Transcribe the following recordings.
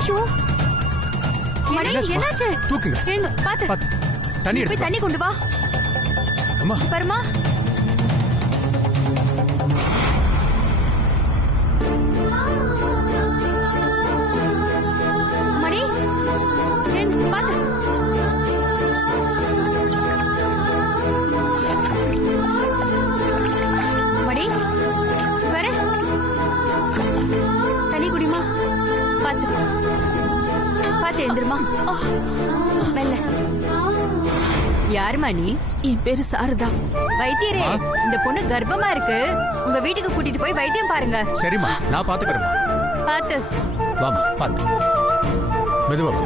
ஐயோ என்னாச்சு? தூக்குங்க. பாத்து தண்ணி போய் எடுத்து தண்ணி கொண்டு வா. அம்மா பரமா மணி பாத்து மணி வர தண்ணி குடிமா. பாத்து பாத்து எழுந்திருமா. மெல்ல. யாருமா நீ? என் பேரு சாரதா. வைத்தியரே, இந்த பொண்ணு கர்ப்பமா இருக்கு. உங்க வீட்டுக்கு கூட்டிட்டு போய் வைத்தியம் பாருங்க. சரிம்மா, நான் பாத்துக்கிறேன். பாத்து வாமா, பாத்து மெதுவா வா.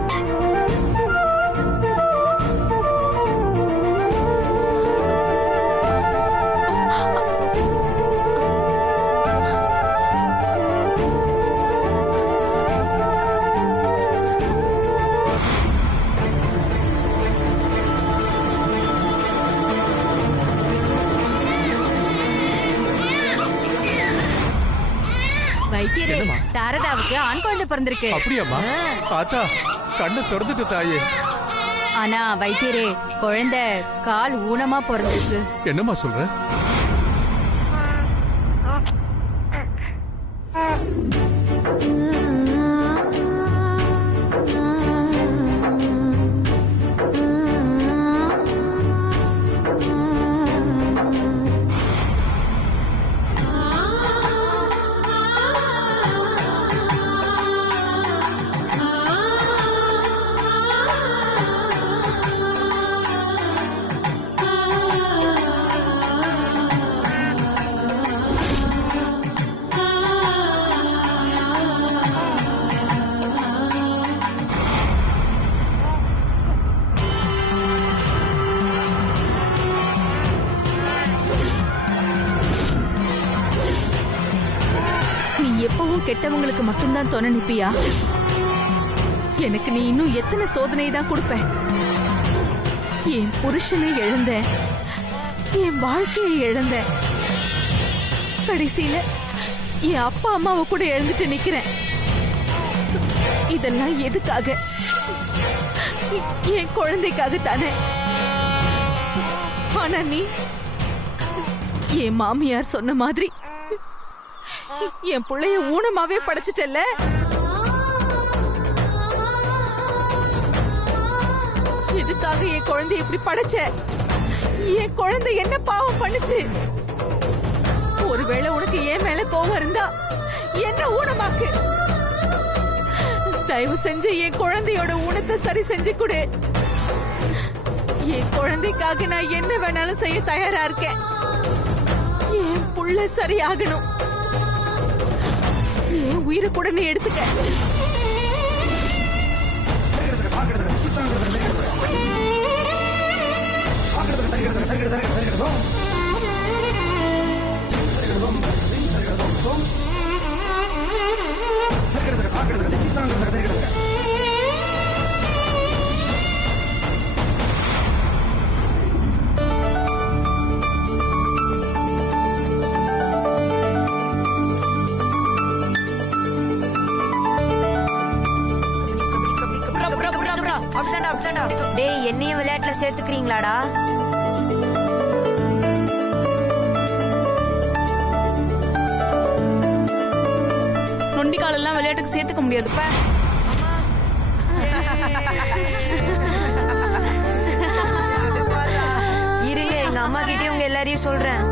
வைத்தியரே, சாரதாவுக்கு ஆண் குழந்தை பிறந்திருக்கு. அப்படியாம்மா? ஆத்தா கண்ணை திறந்துட்டு தாயே. ஆனா வைத்தியரே, குழந்தை கால் ஊனமா பிறந்திருக்கு. என்னம்மா சொல்ற? எப்பவும் கெட்டவங்களுக்கு மட்டும்தான் துணை நிப்பியா? எனக்கு நீ இன்னும் எத்தனை சோதனை தான் கொடுப்ப? என் புருஷனை இழந்த, என் வாழ்க்கையை இழந்த, கடைசியில என் அப்பா அம்மாவை கூட இழந்துட்டு நிக்கிறேன். இதெல்லாம் எதுக்காக? என் குழந்தைக்காக தானே. ஆனா நீ என் மாமியார் சொன்ன மாதிரி என் பிள்ளைய ஊனமாவே படைச்சிட்டல்ல. எதுக்காக என் குழந்தை இப்படி படைச்ச? என் குழந்தை என்ன பாவம் பண்ணுச்சு? ஒருவேளை உனக்கு என் மேல கோவம் இருந்தா என்ன ஊனமாக்கு. தயவு செஞ்சு என் குழந்தையோட ஊனத்தை சரி செஞ்சு கொடு. என் குழந்தைக்காக நான் என்ன வேணாலும் செய்ய தயாரா இருக்கேன். என் புள்ள சரியாகணும். என் உயிரை கூட நீ எடுத்துக்க. டேய், என்னையும் விளையாட்டுல சேர்த்துக்கிறீங்களாடா? நொண்டி காலெல்லாம் விளையாட்டுக்கு சேர்த்துக்க முடியாதுப்ப. இருங்க, எங்க அம்மா கிட்டே உங்க எல்லாரையும் சொல்றேன்.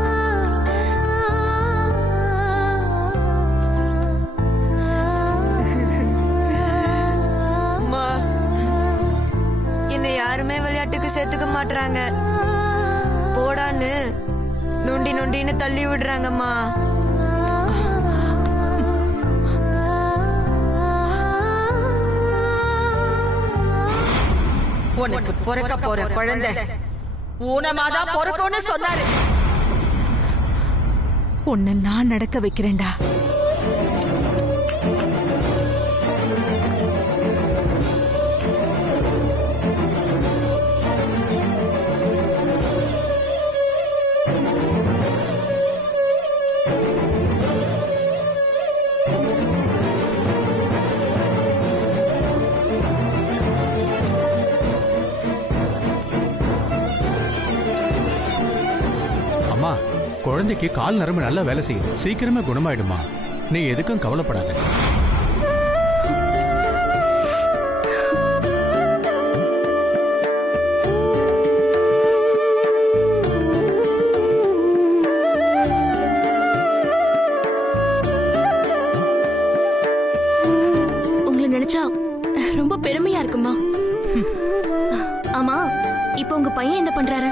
யாருமே விளையாட்டுக்கு சேர்த்துக்க மாட்டாங்க. போடான்னு நொண்டி நொண்டின்னு தள்ளி விடுறாங்கம்மா. உனக்கு பிறக்க போற குழந்தை ஊனமாதான் பிறக்கும்னு சொன்னாரு. உன்னை நான் நடக்க வைக்கிறேன்டா. குழந்தைக்கு கால் நரம்பு நல்லா வேலை செய்யும், சீக்கிரமே குணமாயிடுமா. நீ எதுக்கும் கவலைப்படாத. உங்களை நினைச்சா ரொம்ப பெருமையா இருக்குமா. ஆமா, இப்ப உங்க பையன் என்ன பண்றாரு?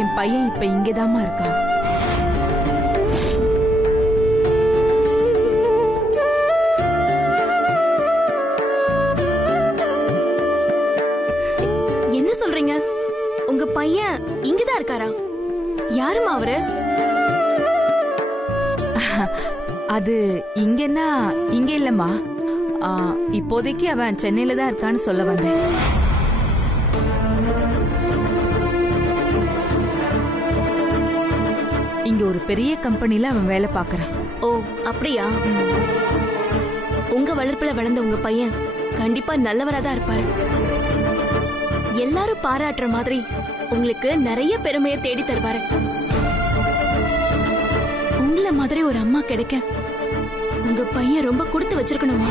என் பையன் இப்ப இங்கதாம்மா இருக்கான். என்ன சொல்றீங்க? உங்க பையன் இங்கதான் இருக்காரா? யாருமா அவரு? அது இங்கன்னா இங்க இல்லம்மா. இப்போதைக்கு அவன் சென்னையில தான் இருக்கான்னு சொல்ல வந்தேன். இங்க ஒரு பெரிய கம்பெனில அவன் வேலை பார்க்கறான். ஓ, அப்படியா? உங்க வளர்ப்புல வளர்ந்த உங்க பையன் கண்டிப்பா நல்லவரா தான் இருப்பாரு. எல்லாரும் பாராட்டுற மாதிரி உங்களுக்கு நிறைய பெருமையை தேடி தருவாரு. உங்கள மாதிரி ஒரு அம்மா கிடைக்க உங்க பையன் ரொம்ப கொடுத்து வச்சிருக்கணுமா?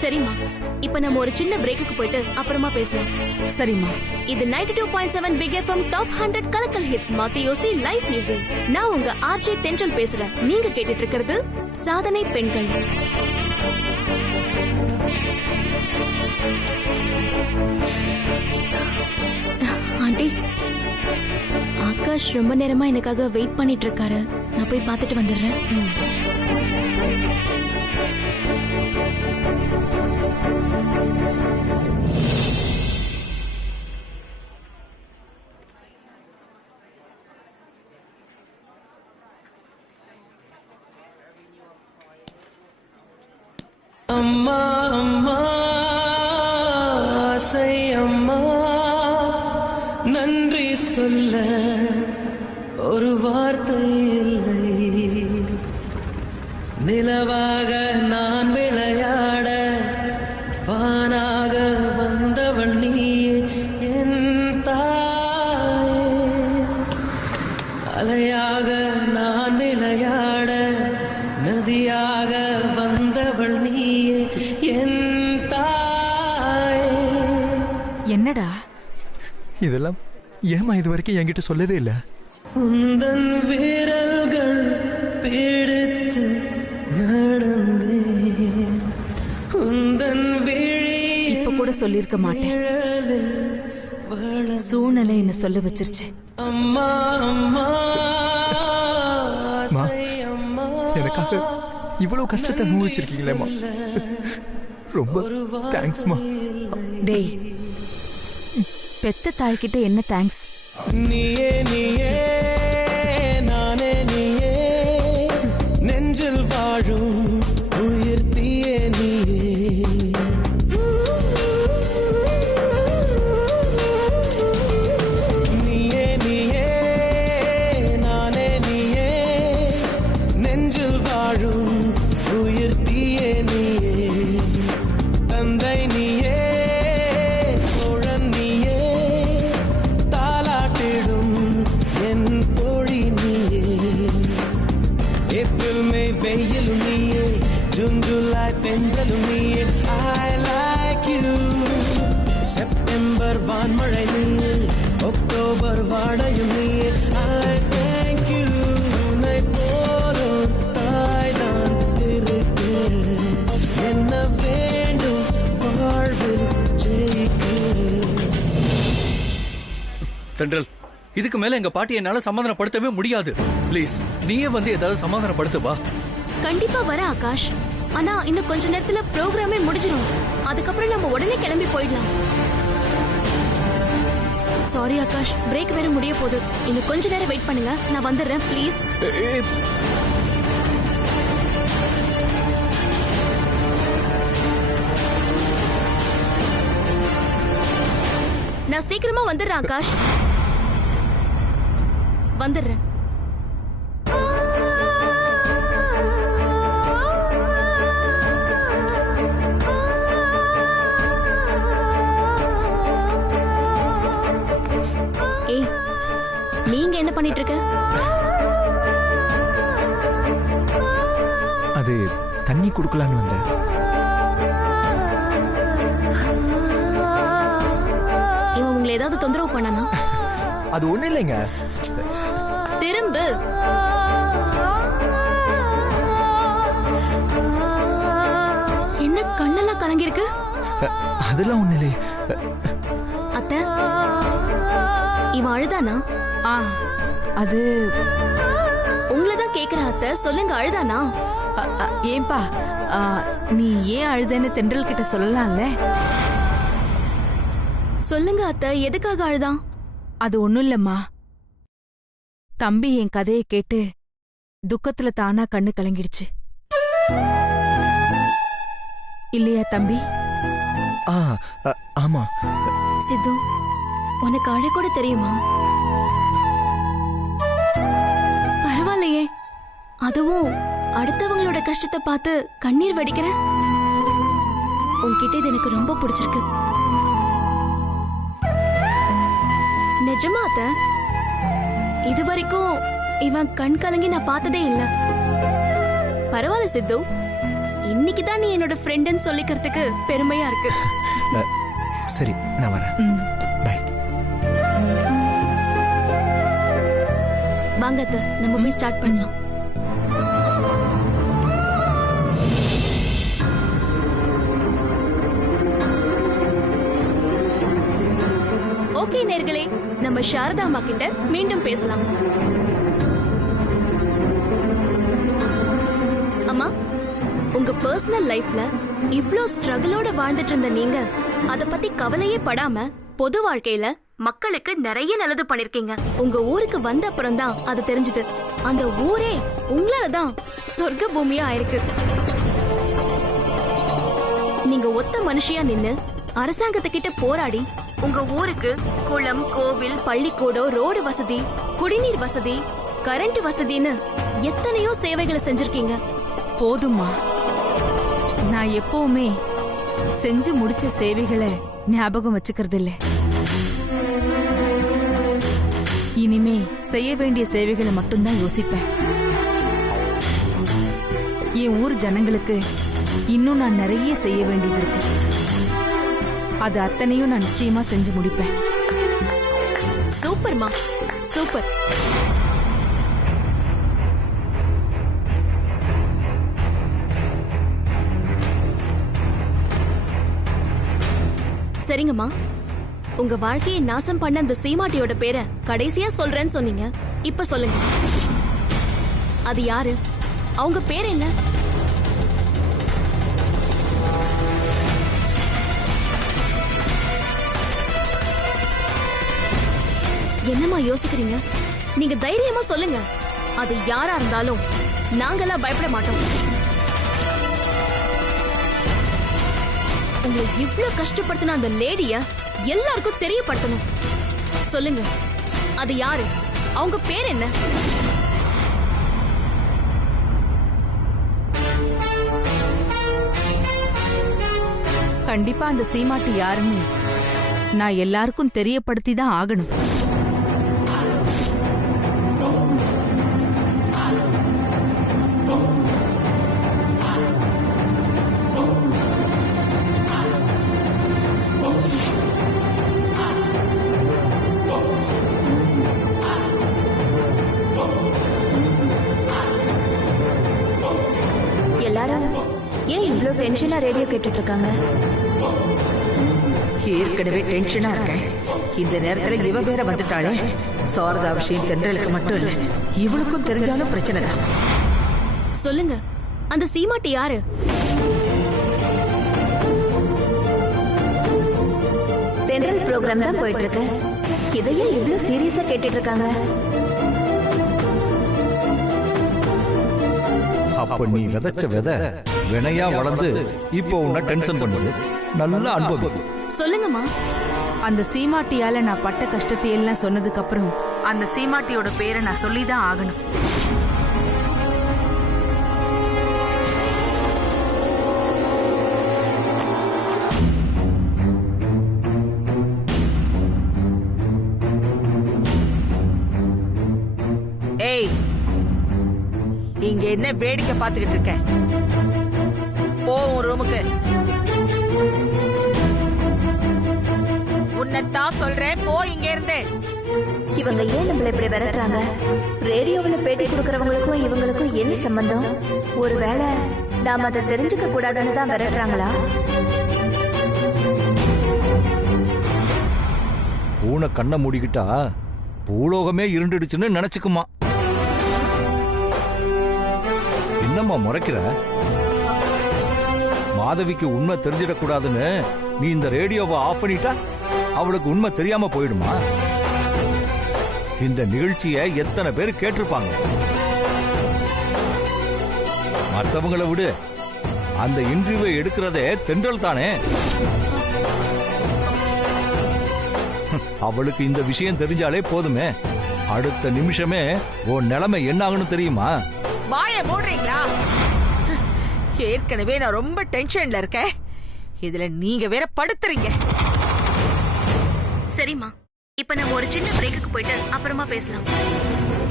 சரிம்மா, இப்ப நம்ம ஒரு சின்ன பிரேக்குக்கு போயிட்டு அப்புறமா பேசலாம். சரிம்மா. இது 92.7 பிக் எஃப்எம் டாப் 100 கலக்கல் ஹிட்ஸ் மாத்தியோசி லைவ் லிசன். நான் உங்க ஆர்ஜே தென்றல் பேசுறேன். நீங்க கேட்டுட்டு இருக்கிறது சாதனை பெண்கள். ஆண்டி, ஆகாஷ் ரொம்ப நேரமா எனக்காக வெயிட் பண்ணிட்டு இருக்காரு. நான் போய் பார்த்துட்டு வந்துடுறேன். அம்மா அம்மா ஆசை அம்மா, நன்றி சொல்ல ஒரு வார்த்தை இல்லை. நிலவாக நான் விளையாட வானாக வந்தவள் நீயே என் தாயே. அலையாக நான் விளையாட நதியாக வந்தவள் நீயே என் தாயே. என்னடா இதெல்லாம் ஏமா இது வரைக்கும் என்கிட்ட சொல்லவே இல்லை? உந்தன் விரல்கள் பிடித்து நடந்தேன், உந்தன் விழி இப்ப கூட சொல்லிருக்க மாட்டேன். சூழ்நிலை என்ன சொல்ல வச்சிருச்சு. அம்மா அம்மா மா, ஆசை அம்மா, எனக்காக இவ்வளவு கஷ்டத்தை அனுபவிச்சிருக்கீங்களேம்மா, ரொம்ப தேங்க்ஸ்மா. டேய், பெத்த தாய்கிட்ட என்ன தேங்க்ஸ்? நீயே நீயே நானே நீயே, நெஞ்சில் வாழும் உயிர் தீயே நீயே. நீயே நீயே நானே நீயே, நெஞ்சில் வாழும் உயிர் தீயே நீயே. தந்தை நீயே, தோழன் நீயே, தாலாட்டிடும் என் தோழி நீயே. ஏப்ரல் மே வெயிலும் நீயே, ஜூன் ஜூலை தென்றலும் நீயே. I like you. செப்டம்பர் வான்மழை நீயே, அக்டோபர் வாடையும் நீயே. I thank you. உன்னை போலும் தாய்தான் இருக்கு, என்ன வேண்டும் வாழ்வில் ஜெயிக்க. தென்றல், இதுக்கு மேல எங்க பாட்டி என்னால சமாதானப்படுத்தவே முடியாது. ப்ளீஸ் நீயே வந்து ஏதாவது சமாதானப்படுத்து வா. கண்டிப்பா வர ஆகாஷ். ஆனா இன்னும் கொஞ்ச நேரத்துல ப்ரோக்ராமே முடிஞ்சிரும். அதுக்கப்புறம் நம்ம உடனே கிளம்பி போயிடலாம். சாரி ஆகாஷ், பிரேக் வேற முடிய போகுது. இன்னும் கொஞ்ச நேரம் வெயிட் பண்ணுங்க, நான் வந்துடுறேன் ப்ளீஸ். நான் சீக்கிரமா வந்துடுறேன் ஆகாஷ், வந்துடுறேன். என்ன பண்ணிட்டு இருக்க? அது தண்ணி குடுக்கலான்னு வந்தேன். இவன் உங்களை ஏதாவது தொந்தரவு பண்ணனா? அது ஒண்ணு இல்லைங்க. திரும்பு. என்ன கண்ணெல்லாம் கலங்கிருக்கு? அதெல்லாம் ஒண்ணு இல்லையே. அத்தை, இவன் அழுதானா? அது உங்களை தான் கேக்குறா அத்தை, சொல்லுங்க அழுதானா? ஏன்பா நீ ஏன் அழுதன்னு தென்றல் கிட்ட சொல்லலாம்ல? சொல்லுங்க அத்தை, எதுக்காக அழுதான்? அது ஒண்ணும் இல்லம்மா. தம்பி என் கதையை கேட்டு துக்கத்துல தானா கண்ணு கலங்கிடுச்சு. இல்லையா தம்பி? ஆமா. சித்து, உனக்கு அழ கூட தெரியுமா? பரவாயில்லையே, அதுவும் அடுத்தவங்களோட கஷ்டத்தை பார்த்து கண்ணீர் வடிக்கிற. உன்கிட்ட இது எனக்கு ரொம்ப பிடிச்சிருக்கு. நிஜமா அத்தை, இது வரைக்கும் இவன் கண் கலங்கி நான் பார்த்ததே இல்ல. பரவாயில்ல சித்து, இன்னைக்குதான் நீ என்னோட ஃப்ரெண்டுன்னு சொல்லிக்கிறதுக்கு பெருமையா இருக்கு. சரி, நான் வரேன். பை. வாங்க அத்தை, நம்ம போய் ஸ்டார்ட் பண்ணலாம். ஓகே நேர்களே, நம்ம சாரதா அம்மா கிட்ட மீண்டும் பேசலாம். அம்மா, உங்க பர்சனல் லைஃப்ல இவ்ளோ ஸ்ட்ரகிளோட வாழ்ந்துட்டு இருந்த நீங்க அத பத்தி கவலையே படாம பொது வாழ்க்கையில மக்களுக்கு நிறைய நல்லது பண்ணிருக்கீங்க. உங்க ஊருக்கு வந்த அப்புறம் தான் அது தெரிஞ்சது. அந்த ஊரே உங்களாலதான் சொர்க்க பூமியா ஆயிருக்கு. நீங்க ஒத்த மனுஷியா நின்னு அரசாங்கத்துக்கிட்ட போராடி உங்க ஊருக்கு குளம், கோவில், பள்ளிக்கூடம், ரோடு வசதி, குடிநீர் வசதி, கரண்ட் வசதின்னு எத்தனையோ சேவைகளை செஞ்சிருக்கீங்க. போதுமா, நான் எப்பவுமே செஞ்சு முடிச்ச சேவைகளை ஞாபகம் வச்சுக்கிறது இல்ல. இனிமே செய்ய வேண்டிய சேவைகளை மட்டும்தான் யோசிப்பேன். என் ஊர் ஜனங்களுக்கு இன்னும் நான் நிறைய செய்ய வேண்டியது இருக்கு. அது அத்தனையும் நான் நிச்சயமா செஞ்சு முடிப்பேன். சூப்பர்மா, சூப்பர். சரிங்கம்மா, உங்க வாழ்க்கையை நாசம் பண்ண அந்த சீமாட்டியோட பேரை கடைசியா சொல்றேன்னு சொன்னீங்க. இப்ப சொல்லுங்க, அது யாரு? அவங்க பேர் என்ன? என்னம்மா யோசிக்கிறீங்க? நீங்க தைரியமா சொல்லுங்க. அது யாரா இருந்தாலும் நாங்கெல்லாம் பயப்பட மாட்டோம். உங்களை இவ்ளோ கஷ்டப்படுத்தின அந்த லேடிய எல்லாருக்கும் தெரியப்படுத்தணும். சொல்லுங்க, அது யாரு? அவங்க பேர் என்ன? கண்டிப்பா அந்த சீமாட்டி யாருன்னு நான் எல்லாருக்கும் தெரியப்படுத்தி தான் ஆகணும். எல்லாரும் ஏன் இவ்ளோ டென்ஷனா ரேடியோ கேட்டுட்டு இருக்காங்க? ஏற்கனவே டென்ஷனா இருக்கேன். இந்த நேரத்துல இவ வேற வந்துட்டாளே. சாரதா விஷயம் தென்றலுக்கு மட்டும் இல்ல, இவளுக்கும் தெரிஞ்சாலும் பிரச்சனை தான். சொல்லுங்க, அந்த சீமாட்டி யாரு? தென்றல் ப்ரோக்ராம் தான் போயிட்டு இருக்கு. இதையே இவ்ளோ சீரியஸா கேட்டுட்டு இருக்காங்க. அப்ப நீ விதைச்ச விதை வினையா வளர்ந்து இப்போ உன்னை டென்ஷன் பண்ணுது. நல்ல அனுபவம். சொல்லுங்கம்மா. அந்த சீமாட்டியால நான் பட்ட கஷ்டத்தை எல்லாம் சொன்னதுக்கு அப்புறம் அந்த சீமாட்டியோட பேரை நான் சொல்லிதான் ஆகணும். இங்க என்ன வேடிக்கை பார்த்துக்கிட்டு இருக்க? போ உன் ரூமுக்கு. உன்னைத்தான் சொல்றேன், போ இங்க இருந்து. இவங்க ஏன் நம்மள இப்படி விரட்டுறாங்க? ரேடியோவுல பேட்டி கொடுக்கறவங்களுக்கும் இவங்களுக்கும் என்ன சம்பந்தம்? ஒருவேளை நாம அதை தெரிஞ்சுக்க கூடாதுன்னு தான் விரட்டுறாங்களா? பூனை கண்ணை மூடிக்கிட்டா பூலோகமே இருண்டுடுச்சுன்னு நினைச்சுக்குமா. என்னம்மா முறைக்கிற? மாதவிக்கு உண்மை தெரிஞ்சிடக்கூடாதுன்னு நீ இந்த ரேடியோவை ஆஃப் பண்ணிட்டா அவளுக்கு உண்மை தெரியாம போயிடுமா? இந்த நிகழ்ச்சியை எத்தனை பேர் கேட்டிருப்பாங்க? மற்றவங்களை விடு, அந்த இன்டர்வியூவை எடுக்கிறதே தென்றல் தானே. அவளுக்கு இந்த விஷயம் தெரிஞ்சாலே போதுமே, அடுத்த நிமிஷமே உன் நிலைமை என்ன ஆகணும் தெரியுமா? வாயை மூடுறீங்களா? ஏற்கனவே நான் ரொம்ப டென்ஷன்ல இருக்கேன், இதுல நீங்க வேற படுத்துறீங்க. சரிம்மா, இப்ப நம்ம ஒரு சின்ன பிரேக்குக்கு போயிட்டு அப்புறமா பேசலாம்.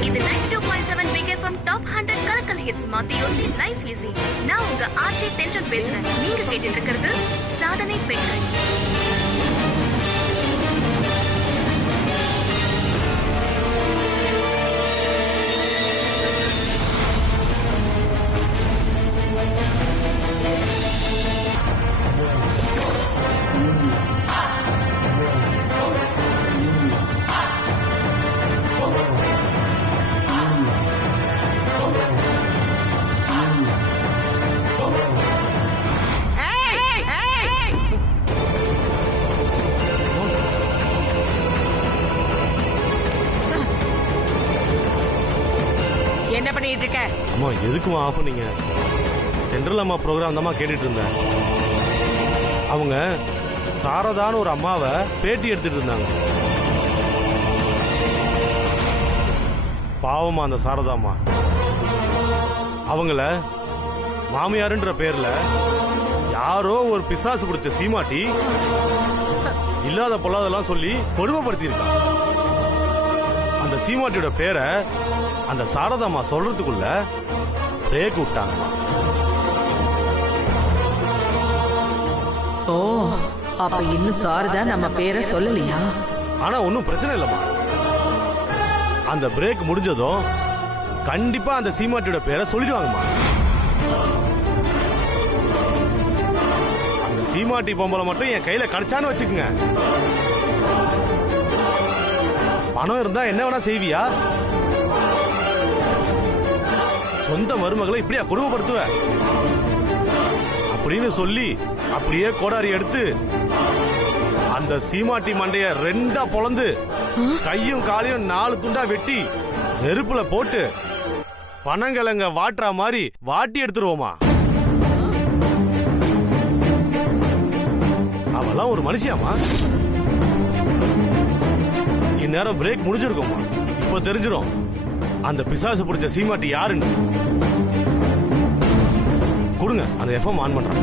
இது 92.7 Big FM டாப் 100 கலக்கல் ஹிட்ஸ் மாத்தி யோசி லைஃப் ஈஸி. நான் உங்க ஆர்ஜே தென்றல் பேசுறேன். நீங்க கேட்டுட்டு இருக்கிறது சாதனை பெண்கள். என்ன பண்ணிட்டு இருக்க? அம்மா எதுக்குமா ஆஃப் பண்ணீங்க? தென்றல் அம்மா ப்ரோக்ராம் தான்மா கேட்டுட்டு இருந்தேன். அவங்க சாரதான்னு ஒரு அம்மாவை பேட்டி எடுத்துட்டு இருந்தாங்க. பாவமா அந்த சாரதாம்மா, அவங்கள மாமியாருன்ற பேர்ல யாரோ ஒரு பிசாசு பிடிச்ச சீமாட்டி இல்லாத பொல்லாதெல்லாம் சொல்லி கொடுமைப்படுத்தி இருக்காங்க. அந்த சீமாட்டியோட பேரை அந்த சாரதாம்மா சொல்றதுக்குள்ள பிரேக் விட்டாங்க. ஓ, அப்ப இன்னும் சாரதா நம்ம பேரை சொல்லலையா? ஆனா ஒன்னும் பிரச்சனை இல்லம்மா. அந்த பிரேக் முடிஞ்சதும் கண்டிப்பா அந்த சீமாட்டியோட பேரை சொல்லிடுவாங்கம்மா. அந்த சீமாட்டி பொம்பளை மட்டும் என் கையில கிடைச்சான்னு வச்சுக்கோங்க, பணம் இருந்தா என்ன வேணா செய்வியா? சொந்த மருமகளை இப்படியா கொடுமைப்படுத்துவ அப்படின்னு சொல்லி அப்படியே கோடாரி எடுத்து அந்த சீமாட்டி மண்டைய ரெண்டா பொளந்து கையும் காலையும் 4 துண்டா வெட்டி நெருப்புல போட்டு பனங்கிழங்க வாட்டுற மாதிரி வாட்டி எடுத்துருவோமா? அவெல்லாம் ஒரு மனுஷியாமா? இந்நேரம் பிரேக் முடிஞ்சிருக்கோமா? இப்ப தெரிஞ்சிரும் அந்த பிசாசு பிடிச்ச சீமாட்டி யாருன்னு. கொடுங்க, அந்த எஃப்எம் ஆன் பண்றேன்.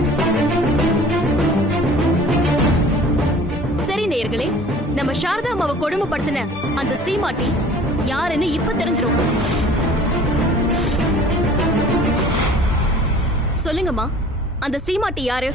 சரி நேயர்களே, நம்ம சாரதா அம்மாவை கொடுமைப்படுத்தின அந்த சீமாட்டி யாருன்னு இப்ப தெரிஞ்சிரும். சொல்லுங்கம்மா, அந்த சீமாட்டி யாரு?